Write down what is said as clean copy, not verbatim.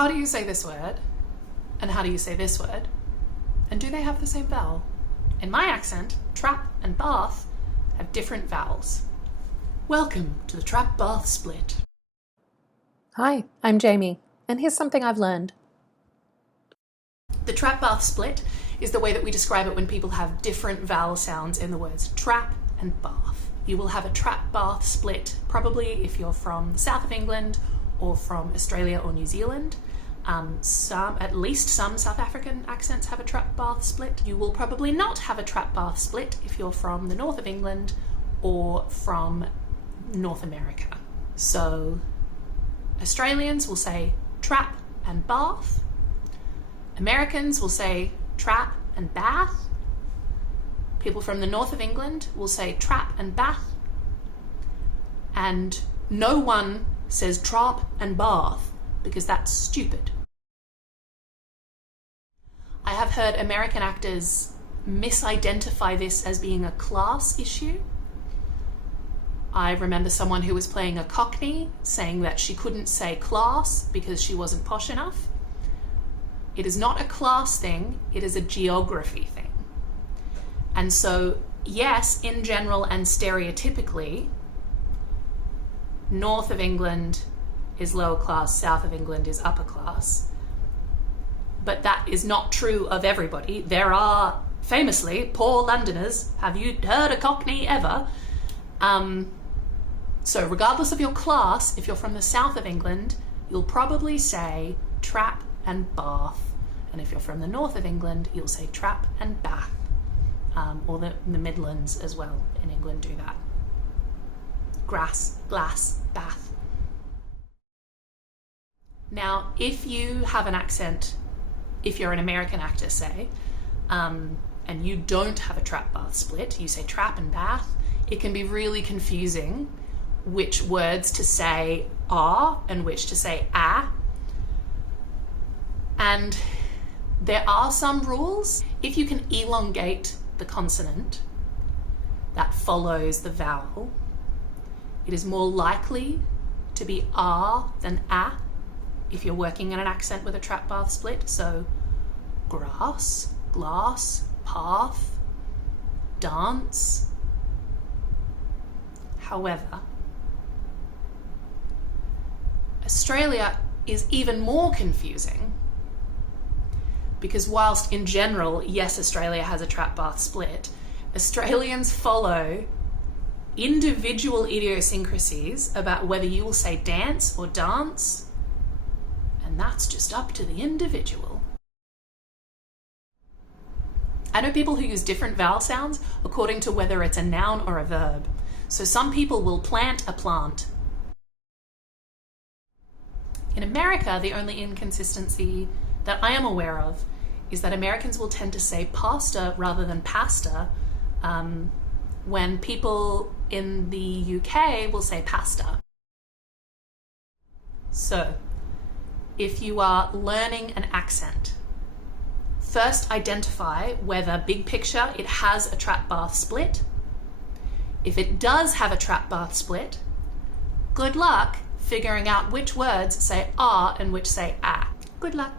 How do you say this word? And how do you say this word? And do they have the same vowel? In my accent, trap and bath have different vowels. Welcome to the trap bath split. Hi, I'm Jamie, and here's something I've learned. The trap bath split is the way that we describe it when people have different vowel sounds in the words trap and bath. You will have a trap bath split probably if you're from the south of England or from Australia or New Zealand. At least some South African accents have a trap bath split. You will probably not have a trap bath split if you're from the north of England or from North America. So Australians will say trap and bath. Americans will say trap and bath. People from the north of England will say trap and bath. And no one says trap and bath because that's stupid. I have heard American actors misidentify this as being a class issue. I remember someone who was playing a Cockney saying that she couldn't say class because she wasn't posh enough. It is not a class thing, it is a geography thing. And so, yes, in general and stereotypically, north of England is lower class, south of England is upper class. But that is not true of everybody. There are, famously, poor Londoners. Have you heard a Cockney ever? So regardless of your class, if you're from the south of England, you'll probably say trap and bath. And if you're from the north of England, you'll say trap and bath. Or the Midlands as well in England do that. Grass, glass, bath. Now, if you have an accent, if you're an American actor, say, and you don't have a trap bath split, you say trap and bath, it can be really confusing which words to say are and which to say ah. And there are some rules. If you can elongate the consonant that follows the vowel, it is more likely to be ah than ah if you're working in an accent with a trap bath split. So grass, glass, path, dance. However, Australia is even more confusing because whilst in general, yes, Australia has a trap bath split, Australians follow individual idiosyncrasies about whether you will say dance or dance, and that's just up to the individual. I know people who use different vowel sounds according to whether it's a noun or a verb. So some people will plant a plant. In America, the only inconsistency that I am aware of is that Americans will tend to say pasta rather than pasta, when people in the UK will say pasta. So, if you are learning an accent, first identify whether big picture it has a trap bath split. If it does have a trap bath split, good luck figuring out which words say ah and which say ah. Good luck.